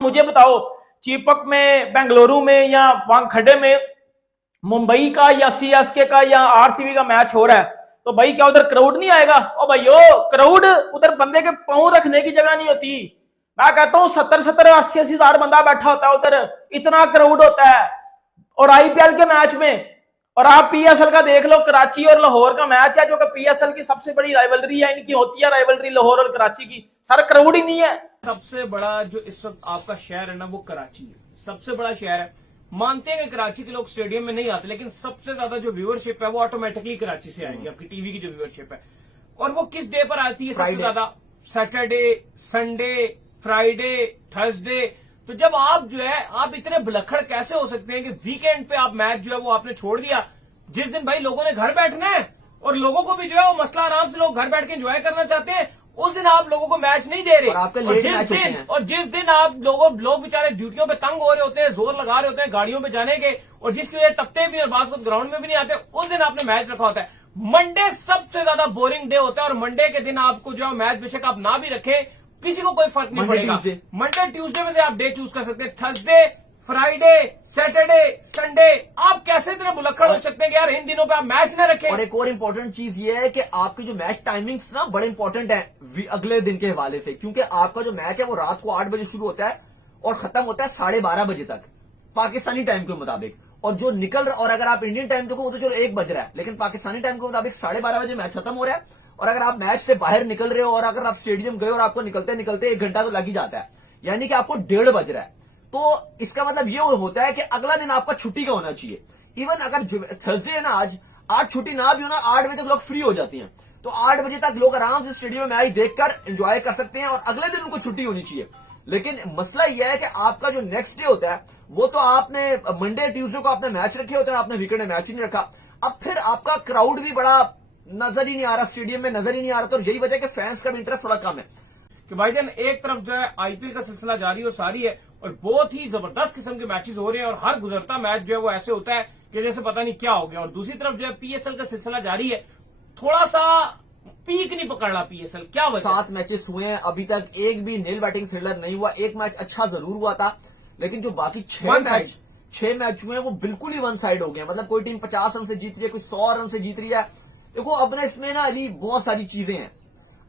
मुझे बताओ, चीपक में, बेंगलुरु में या वानखेड़े में मुंबई का या सीएसके का या आरसीबी का मैच हो रहा है, तो भाई क्या उधर क्राउड नहीं आएगा? ओ भाइयो, क्राउड उधर बंदे के पांव रखने की जगह नहीं होती। मैं कहता हूँ 70-80 हजार बंदा बैठा होता है उधर, इतना क्राउड होता है। और आईपीएल के मैच में, और आप पीएसएल का देख लो, कराची और लाहौर का मैच है जो कि पीएसएल की सबसे बड़ी राइवलरी है, इनकी होती है राइवलरी लाहौर और कराची की, सर क्राउड ही नहीं है। सबसे बड़ा जो इस वक्त आपका शहर है ना, वो कराची है, सबसे बड़ा शहर है। मानते हैं कि कराची के लोग स्टेडियम में नहीं आते, लेकिन सबसे ज्यादा जो व्यूअरशिप है वो ऑटोमेटिकली कराची से आएगी। आपकी टीवी की जो व्यूअरशिप है, और वो किस डे पर आती है सबसे ज्यादा? Saturday, Sunday, Friday, Thursday. तो जब आप जो है, आप इतने भुलक्कड़ कैसे हो सकते हैं कि वीकेंड पे आप मैच जो है वो आपने छोड़ दिया, जिस दिन भाई लोगों ने घर बैठना है और लोगों को भी जो है वो मसला आराम से लोग घर बैठ के एंजॉय करना चाहते हैं, उस दिन आप लोगों को मैच नहीं दे रहे। और जिस दिन आप लोग बेचारे ड्यूटियों पे तंग हो रहे होते हैं, जोर लगा रहे होते हैं गाड़ियों पे जाने के, और जिसकी वजह तपते भी और बात ग्राउंड में भी नहीं आते, उस दिन आपने मैच रखा होता है। मंडे सबसे ज्यादा बोरिंग डे होता है, और मंडे के दिन आपको जो है मैच बेशक आप ना भी रखे, किसी को कोई फर्क नहीं पड़ेगा। मंडे ट्यूसडे में से आप डे चूज कर सकते हैं, थर्सडे, फ्राइडे, सैटरडे, संडे। आप कैसे इतने भुलक्कड़ हो सकते हैं कि यार इन दिनों पे आप मैच ना रखें? और एक और इम्पोर्टेंट चीज ये है कि आपके जो मैच टाइमिंग्स ना बड़े इंपॉर्टेंट है अगले दिन के हवाले से, क्योंकि आपका जो मैच है वो रात को 8 बजे शुरू होता है और खत्म होता है 12:30 बजे तक पाकिस्तानी टाइम के मुताबिक। और जो और अगर आप इंडियन टाइम देखो वो तो चलो 1 बज रहा है, लेकिन पाकिस्तानी टाइम के मुताबिक 12:30 बजे मैच खत्म हो रहा है। और अगर आप मैच से बाहर निकल रहे हो और अगर आप स्टेडियम गए और आपको निकलते निकलते 1 घंटा तो लग ही जाता है, यानी कि आपको 1:30 बज रहा है। तो इसका मतलब ये होता है कि अगला दिन आपका छुट्टी का होना चाहिए। इवन अगर थर्सडे है ना, आज छुट्टी ना भी हो ना, 8 बजे तक लोग फ्री हो जाते हैं, तो 8 बजे तक लोग आराम से स्टेडियम में मैच देखकर एंजॉय कर सकते हैं और अगले दिन उनको छुट्टी होनी चाहिए। लेकिन मसला यह है कि आपका जो नेक्स्ट डे होता है वो तो आपने मंडे ट्यूसडे को आपने मैच रखे होते हैं, आपने वीकेंड में मैच ही नहीं रखा। अब फिर आपका क्राउड भी बड़ा नजर ही नहीं आ रहा, स्टेडियम में नजर ही नहीं आ रहा। तो यही वजह कि फैंस का भी इंटरेस्ट थोड़ा कम है कि भाईजान एक तरफ जो है आईपीएल का सिलसिला जारी और सारी है, और बहुत ही जबरदस्त किस्म के मैचेस हो रहे हैं, और हर गुजरता मैच जो है वो ऐसे होता है कि जैसे पता नहीं क्या हो गया। और दूसरी तरफ जो है पीएसएल का सिलसिला जारी है, थोड़ा सा पीक नहीं पकड़ रहा पीएसएल। क्या वजह? 7 मैचेस हुए हैं, अभी तक एक भी नेल बैटिंग थ्रिलर नहीं हुआ। एक मैच अच्छा जरूर हुआ था, लेकिन जो बाकी 6 मैच हुए हैं वो बिल्कुल ही वन साइड हो गए। मतलब कोई टीम 50 रन से जीत रही है, कोई 100 रन से जीत रही है। देखो अब ना इसमें ना अली बहुत सारी चीजें हैं।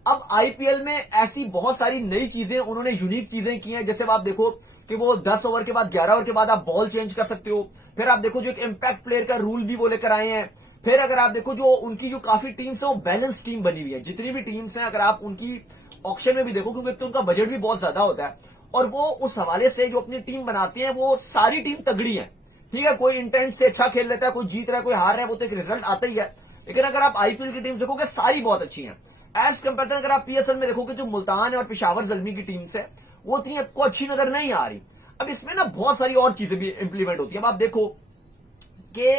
अब आईपीएल में ऐसी बहुत सारी नई चीजें, उन्होंने यूनिक चीजें की हैं। जैसे आप देखो कि वो 10 ओवर के बाद 11 ओवर के बाद आप बॉल चेंज कर सकते हो। फिर आप देखो जो एक इम्पैक्ट प्लेयर का रूल भी वो लेकर आए हैं। फिर अगर आप देखो जो उनकी जो काफी टीम्स है वो बैलेंस टीम बनी हुई है। जितनी भी टीम्स हैं अगर आप उनकी ऑक्शन में भी देखो, क्योंकि तो उनका बजट भी बहुत ज्यादा होता है, और वो उस हवाले से जो अपनी टीम बनाते हैं वो सारी टीम तगड़ी है। ठीक है, कोई इंटेंट से अच्छा खेल लेता है, कोई जीत रहा है, कोई हार रहा है, वो तो एक रिजल्ट आता ही है। लेकिन अगर आप आईपीएल की टीम्स देखोगे सारी बहुत अच्छी हैं। एज कंपेयर अगर आप पीएसएल में देखोगे जो मुल्तान है और पेशावर जल्मी की टीम्स है वो इतनी आपको अच्छी नजर नहीं आ रही। अब इसमें ना बहुत सारी और चीजें भी इंप्लीमेंट होती है। अब आप देखो कि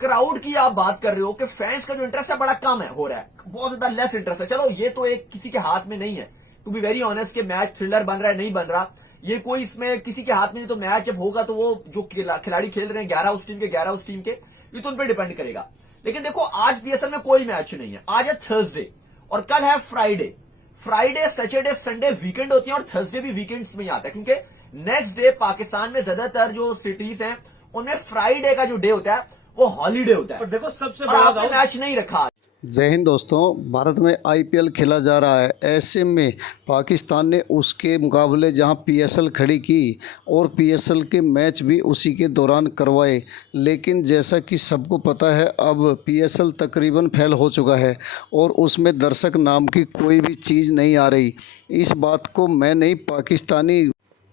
क्राउड की आप बात कर रहे हो कि फैंस का जो इंटरेस्ट है बड़ा कम है, हो रहा है, बहुत ज्यादा लेस इंटरेस्ट है। चलो ये तो एक किसी के हाथ में नहीं है, टू बी वेरी ऑनेस्ट, के मैच थ्रिलर बन रहा है नहीं बन रहा, ये कोई इसमें किसी के हाथ में नहीं। तो मैच जब होगा तो वो जो खिलाड़ी खेल रहे हैं 11 उस टीम के 11 उस टीम के, ये तो उन पर डिपेंड करेगा। लेकिन देखो आज पीएसएल में कोई मैच नहीं है। आज है थर्सडे और कल है फ्राइडे। सैटरडे, संडे वीकेंड होती है, और थर्सडे भी वीकेंड्स में ही आता है, क्योंकि नेक्स्ट डे पाकिस्तान में ज्यादातर जो सिटीज हैं उनमें फ्राइडे का जो डे होता है वो हॉलीडे होता है। और देखो सबसे बड़ा मैच नहीं रखा। जय हिंद दोस्तों, भारत में आईपीएल खेला जा रहा है। ऐसे में पाकिस्तान ने उसके मुकाबले जहां पीएसएल खड़ी की और पीएसएल के मैच भी उसी के दौरान करवाए, लेकिन जैसा कि सबको पता है अब पीएसएल तकरीबन फेल हो चुका है और उसमें दर्शक नाम की कोई भी चीज़ नहीं आ रही। इस बात को मैं नहीं, पाकिस्तानी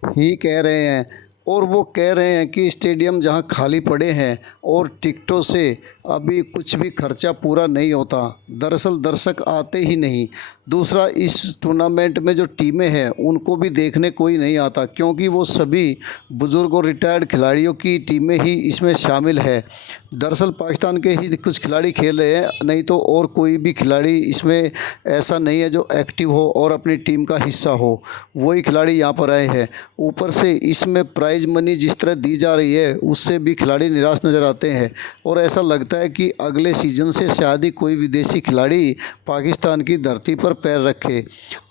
ही कह रहे हैं, और वो कह रहे हैं कि स्टेडियम जहां खाली पड़े हैं और टिकटों से अभी कुछ भी खर्चा पूरा नहीं होता, दरअसल दर्शक आते ही नहीं। दूसरा, इस टूर्नामेंट में जो टीमें हैं उनको भी देखने कोई नहीं आता, क्योंकि वो सभी बुज़ुर्ग और रिटायर्ड खिलाड़ियों की टीमें ही इसमें शामिल है। दरअसल पाकिस्तान के ही कुछ खिलाड़ी खेल रहे हैं, नहीं तो और कोई भी खिलाड़ी इसमें ऐसा नहीं है जो एक्टिव हो और अपनी टीम का हिस्सा हो। वही खिलाड़ी यहाँ पर आए हैं। ऊपर से इसमें प्राइज़ मनी जिस तरह दी जा रही है उससे भी खिलाड़ी निराश नज़र आते हैं और ऐसा लगता है कि अगले सीज़न से शायद ही कोई विदेशी खिलाड़ी पाकिस्तान की धरती पर पैर रखे।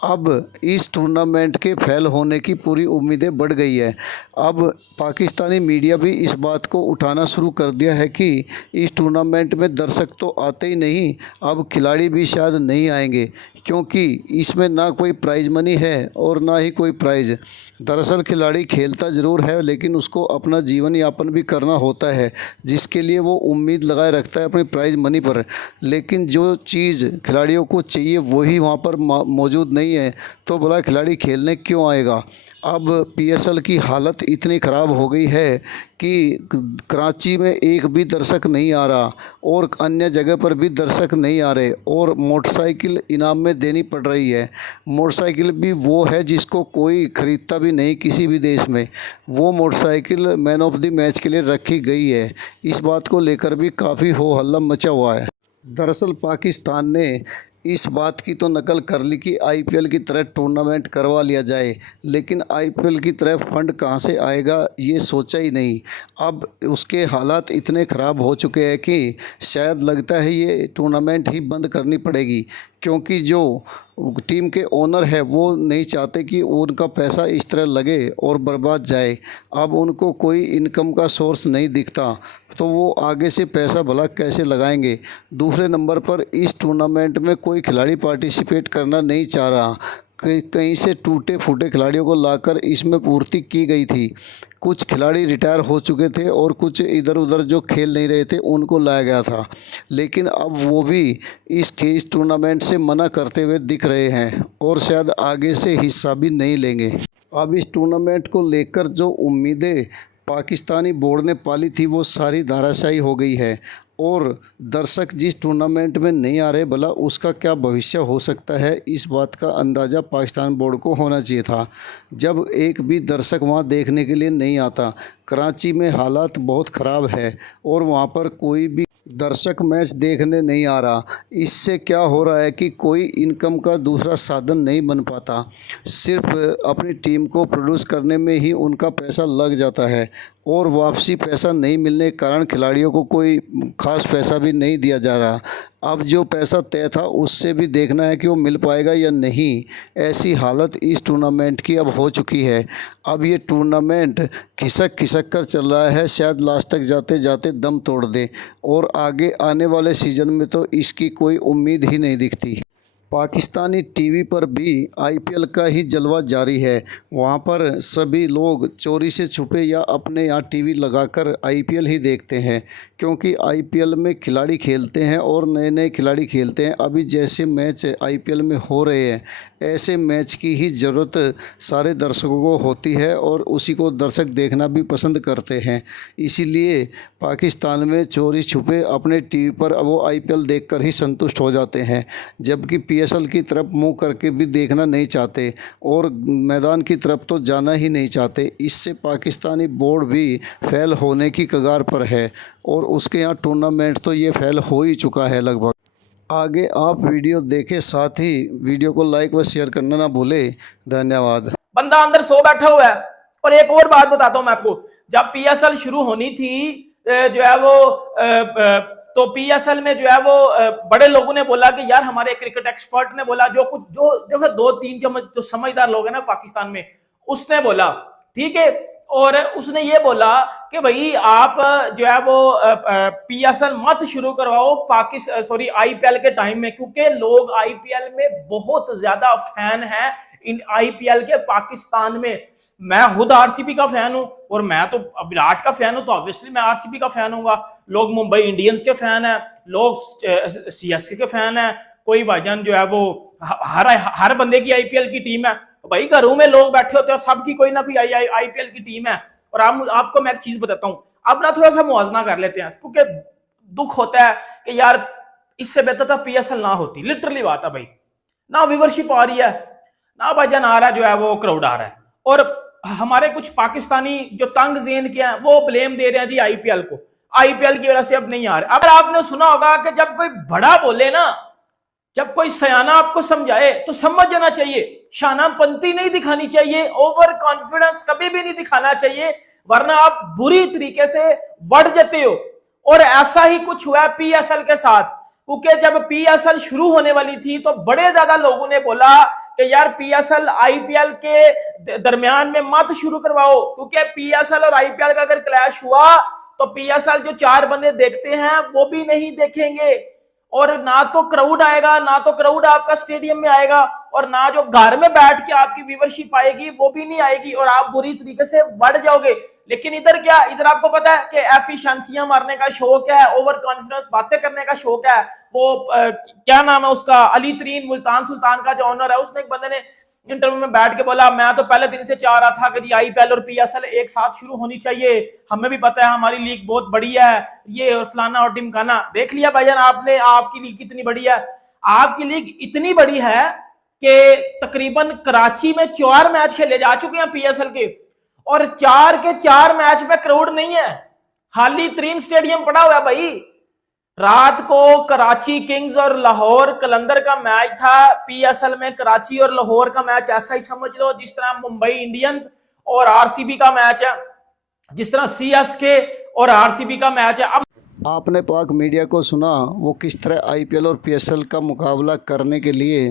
अब इस टूर्नामेंट के फेल होने की पूरी उम्मीदें बढ़ गई है। अब पाकिस्तानी मीडिया भी इस बात को उठाना शुरू कर दिया है कि इस टूर्नामेंट में दर्शक तो आते ही नहीं, अब खिलाड़ी भी शायद नहीं आएंगे, क्योंकि इसमें ना कोई प्राइज़ मनी है और ना ही कोई प्राइज़। दरअसल खिलाड़ी खेलता ज़रूर है लेकिन उसको अपना जीवन यापन भी करना होता है, जिसके लिए वो उम्मीद लगाए रखता है अपनी प्राइज़ मनी पर। लेकिन जो चीज़ खिलाड़ियों को चाहिए वही वहाँ पर मौजूद नहीं है, तो भला खिलाड़ी खेलने क्यों आएगा। अब पीएसएल की हालत इतनी ख़राब हो गई है कि कराची में एक भी दर्शक नहीं आ रहा और अन्य जगह पर भी दर्शक नहीं आ रहे, और मोटरसाइकिल इनाम में देनी पड़ रही है। मोटरसाइकिल भी वो है जिसको कोई ख़रीदता भी नहीं किसी भी देश में। वो motorcycle man of the match के लिए रखी गई है। इस बात को लेकर भी काफ़ी हो हल्ला मचा हुआ है। दरअसल पाकिस्तान ने इस बात की तो नकल कर ली कि आईपीएल की तरह टूर्नामेंट करवा लिया जाए, लेकिन आईपीएल की तरह फंड कहाँ से आएगा ये सोचा ही नहीं। अब उसके हालात इतने ख़राब हो चुके हैं कि शायद लगता है ये टूर्नामेंट ही बंद करनी पड़ेगी, क्योंकि जो टीम के ओनर है वो नहीं चाहते कि उनका पैसा इस तरह लगे और बर्बाद जाए। अब उनको कोई इनकम का सोर्स नहीं दिखता, तो वो आगे से पैसा भला कैसे लगाएंगे। दूसरे नंबर पर इस टूर्नामेंट में कोई खिलाड़ी पार्टिसिपेट करना नहीं चाह रहा। कहीं से टूटे फूटे खिलाड़ियों को लाकर इसमें पूर्ति की गई थी। कुछ खिलाड़ी रिटायर हो चुके थे और कुछ इधर उधर जो खेल नहीं रहे थे उनको लाया गया था, लेकिन अब वो भी इस टूर्नामेंट से मना करते हुए दिख रहे हैं और शायद आगे से हिस्सा भी नहीं लेंगे। अब इस टूर्नामेंट को लेकर जो उम्मीदें पाकिस्तानी बोर्ड ने पाली थी वो सारी धराशायी हो गई है, और दर्शक जिस टूर्नामेंट में नहीं आ रहे भला उसका क्या भविष्य हो सकता है, इस बात का अंदाज़ा पाकिस्तान बोर्ड को होना चाहिए था। जब एक भी दर्शक वहां देखने के लिए नहीं आता, कराची में हालात बहुत ख़राब है और वहां पर कोई भी दर्शक मैच देखने नहीं आ रहा। इससे क्या हो रहा है कि कोई इनकम का दूसरा साधन नहीं बन पाता, सिर्फ अपनी टीम को प्रोड्यूस करने में ही उनका पैसा लग जाता है, और वापसी पैसा नहीं मिलने के कारण खिलाड़ियों को कोई ख़ास पैसा भी नहीं दिया जा रहा। अब जो पैसा तय था उससे भी देखना है कि वो मिल पाएगा या नहीं। ऐसी हालत इस टूर्नामेंट की अब हो चुकी है। अब ये टूर्नामेंट खिसक खिसक कर चल रहा है, शायद लास्ट तक जाते जाते दम तोड़ दे, और आगे आने वाले सीज़न में तो इसकी कोई उम्मीद ही नहीं दिखती। पाकिस्तानी टीवी पर भी आईपीएल का ही जलवा जारी है। वहाँ पर सभी लोग चोरी से छुपे या अपने यहाँ टीवी लगाकर आईपीएल ही देखते हैं, क्योंकि आईपीएल में खिलाड़ी खेलते हैं और नए नए खिलाड़ी खेलते हैं। अभी जैसे मैच आईपीएल में हो रहे हैं ऐसे मैच की ही ज़रूरत सारे दर्शकों को होती है और उसी को दर्शक देखना भी पसंद करते हैं। इसीलिए पाकिस्तान में चोरी छुपे अपने टीवी पर वो आईपीएल देखकर ही संतुष्ट हो जाते हैं, जबकि पीएसएल की तरफ मुंह करके भी देखना नहीं चाहते और मैदान की तरफ तो जाना ही नहीं चाहते। इससे पाकिस्तानी बोर्ड भी फेल होने की कगार पर है, और उसके यहाँ टूर्नामेंट तो ये फेल हो ही चुका है लगभग। आगे आप वीडियो देखें, साथ ही वीडियो को लाइक व शेयर करना ना भूलें। धन्यवाद। बंदा अंदर सो बैठा हुआ है। और एक और बात बताता हूं मैं आपको, जब पीएसएल शुरू होनी थी जो है वो तो पीएसएल में जो है वो बड़े लोगों ने बोला कि यार, हमारे क्रिकेट एक्सपर्ट ने बोला, जो कुछ जो देखो 2-3 जो समझदार लोग हैं ना पाकिस्तान में, उसने बोला ठीक है, और उसने ये बोला कि भाई आप जो है वो पीएसएल मत शुरू करवाओ आईपीएल के टाइम में, क्योंकि लोग आईपीएल में बहुत ज्यादा फैन हैं इन आईपीएल के पाकिस्तान में। मैं खुद आरसीबी का फैन हूं, और मैं तो विराट का फैन हूं, तो ऑब्वियसली मैं आरसीबी का फैन हूंगा। लोग मुंबई इंडियंस के फैन हैं, लोग सीएसके के फैन हैं, कोई भाईजान जो है वो हर बंदे की आईपीएल की टीम है। भाई घरों में लोग बैठे होते हैं, सबकी कोई ना कोई आईपीएल की टीम है। और आपको मैं एक चीज बताता हूं, अब ना थोड़ा सा मुआवजा कर लेते हैं, क्योंकि दुख होता है कि यार इससे बेहतर था पीएसएल ना होती। लिटरली बात है भाई, ना व्यूवरशिप आ रही है, ना भाईजान आ रहा है जो है वो क्राउड आ रहा है, और हमारे कुछ पाकिस्तानी जो तंग ज़हन के हैं वो ब्लेम दे रहे हैं जी आईपीएल को। आईपीएल की वजह से अब नहीं आ रहे। अब आपने सुना होगा कि जब कोई बड़ा बोले ना, जब कोई सयाना आपको समझाए तो समझ जाना चाहिए, शानापंती नहीं दिखानी चाहिए, ओवर कॉन्फिडेंस कभी भी नहीं दिखाना चाहिए, वरना आप बुरी तरीके से बढ़ जाते हो। और ऐसा ही कुछ हुआ पीएसएल के साथ, क्योंकि जब पीएसएल शुरू होने वाली थी तो बड़े ज्यादा लोगों ने बोला कि यार पीएसएल आईपीएल के दरमियान में मत शुरू करवाओ, क्योंकि पीएसएल और आईपीएल का अगर क्लैश हुआ तो पीएसएल जो 4 बंदे देखते हैं वो भी नहीं देखेंगे, और ना तो क्राउड आएगा, ना तो क्राउड आपका स्टेडियम में आएगा, और ना जो घर में बैठ के आपकी व्यूवरशिप आएगी वो भी नहीं आएगी, और आप बुरी तरीके से बढ़ जाओगे। लेकिन इधर क्या, इधर आपको पता है कि एफिशिएंसियां मारने का शौक है, ओवर कॉन्फिडेंस बातें करने का शौक है। वो क्या नाम है उसका, अली तरीन मुल्तान सुल्तान का जो ऑनर है, उसने एक बंदे ने इंटरव्यू में बैठ के बोला, मैं तो पहले दिन से चाह रहा था कि जी आईपीएल और पीएसएल एक साथ शुरू होनी चाहिए, हमें भी पता है हमारी लीग बहुत बड़ी है, ये और फलाना और टिमकाना। देख लिया भाईजान आपने, आपकी लीग कितनी बड़ी है। आपकी लीग इतनी बड़ी है कि तकरीबन कराची में 4 मैच खेले जा चुके हैं पीएसएल के, और 4 के 4 मैच में क्राउड नहीं है, खाली 3 स्टेडियम पड़ा हुआ है भाई। रात को कराची किंग्स और लाहौर कलंदर का मैच था पीएसएल में, कराची और लाहौर का मैच ऐसा ही समझ लो जिस तरह मुंबई इंडियंस और आरसीबी का मैच है, जिस तरह सीएसके और आरसीबी का मैच है। अब आपने पाक मीडिया को सुना वो किस तरह आईपीएल और पीएसएल का मुकाबला करने के लिए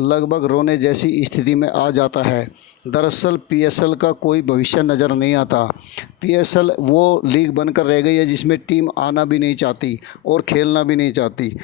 लगभग रोने जैसी स्थिति में आ जाता है। दरअसल पीएसएल का कोई भविष्य नज़र नहीं आता। पीएसएल वो लीग बनकर रह गई है जिसमें टीम आना भी नहीं चाहती और खेलना भी नहीं चाहती।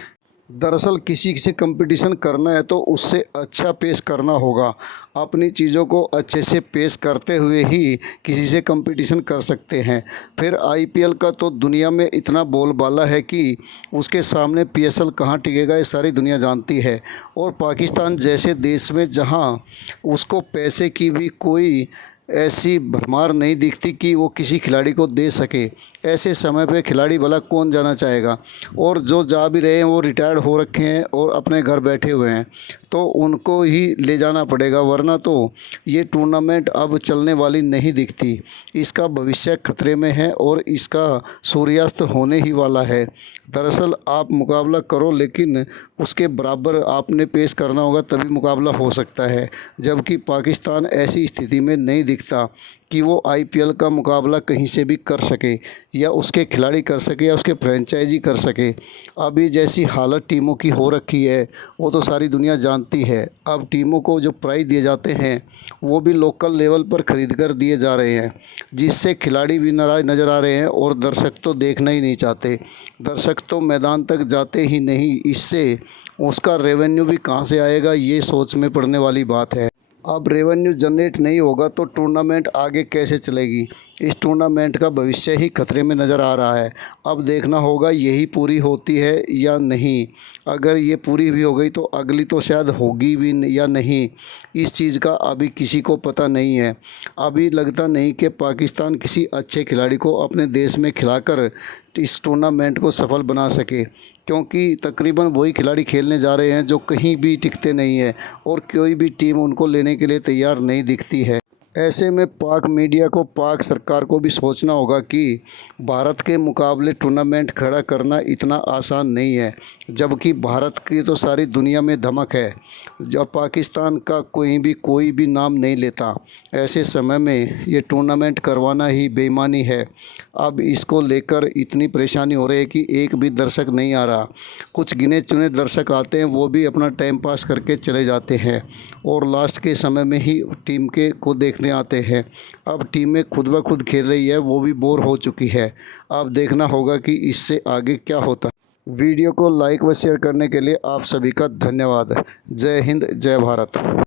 दरअसल किसी से कंपटीशन करना है तो उससे अच्छा पेश करना होगा, अपनी चीज़ों को अच्छे से पेश करते हुए ही किसी से कंपटीशन कर सकते हैं। फिर आईपीएल का तो दुनिया में इतना बोलबाला है कि उसके सामने पीएसएल कहाँ टिकेगा ये सारी दुनिया जानती है। और पाकिस्तान जैसे देश में जहाँ उसको पैसे की भी कोई ऐसी भरमार नहीं दिखती कि वो किसी खिलाड़ी को दे सके, ऐसे समय पे खिलाड़ी भला कौन जाना चाहेगा। और जो जा भी रहे हैं वो रिटायर्ड हो रखे हैं और अपने घर बैठे हुए हैं, तो उनको ही ले जाना पड़ेगा, वरना तो ये टूर्नामेंट अब चलने वाली नहीं दिखती। इसका भविष्य खतरे में है और इसका सूर्यास्त होने ही वाला है। दरअसल आप मुकाबला करो, लेकिन उसके बराबर आपने पेश करना होगा, तभी मुकाबला हो सकता है। जबकि पाकिस्तान ऐसी स्थिति में नहीं दिखता कि वो आईपीएल का मुकाबला कहीं से भी कर सके, या उसके खिलाड़ी कर सके, या उसके फ्रेंचाइजी कर सके। अभी जैसी हालत टीमों की हो रखी है वो तो सारी दुनिया जानती है। अब टीमों को जो प्राइज़ दिए जाते हैं वो भी लोकल लेवल पर ख़रीद कर दिए जा रहे हैं, जिससे खिलाड़ी भी नाराज़ नज़र आ रहे हैं और दर्शक तो देखना ही नहीं चाहते। दर्शक तो मैदान तक जाते ही नहीं, इससे उसका रेवेन्यू भी कहाँ से आएगा, ये सोच में पड़ने वाली बात है। अब रेवेन्यू जनरेट नहीं होगा तो टूर्नामेंट आगे कैसे चलेगी। इस टूर्नामेंट का भविष्य ही खतरे में नज़र आ रहा है। अब देखना होगा यही पूरी होती है या नहीं। अगर ये पूरी भी हो गई तो अगली तो शायद होगी भी या नहीं, इस चीज़ का अभी किसी को पता नहीं है। अभी लगता नहीं कि पाकिस्तान किसी अच्छे खिलाड़ी को अपने देश में खिलाकर इस टूर्नामेंट को सफल बना सके, क्योंकि तकरीबन वही खिलाड़ी खेलने जा रहे हैं जो कहीं भी टिकते नहीं है और कोई भी टीम उनको लेने के लिए तैयार नहीं दिखती है। ऐसे में पाक मीडिया को, पाक सरकार को भी सोचना होगा कि भारत के मुकाबले टूर्नामेंट खड़ा करना इतना आसान नहीं है, जबकि भारत की तो सारी दुनिया में धमक है, जब पाकिस्तान का कोई भी नाम नहीं लेता। ऐसे समय में ये टूर्नामेंट करवाना ही बेईमानी है। अब इसको लेकर इतनी परेशानी हो रही है कि एक भी दर्शक नहीं आ रहा। कुछ गिने चुने दर्शक आते हैं, वो भी अपना टाइम पास करके चले जाते हैं और लास्ट के समय में ही टीम के को देखने आते हैं। अब टीमें खुद ब खुद खेल रही है, वो भी बोर हो चुकी है। अब देखना होगा कि इससे आगे क्या होता है। वीडियो को लाइक व शेयर करने के लिए आप सभी का धन्यवाद। जय हिंद, जय भारत।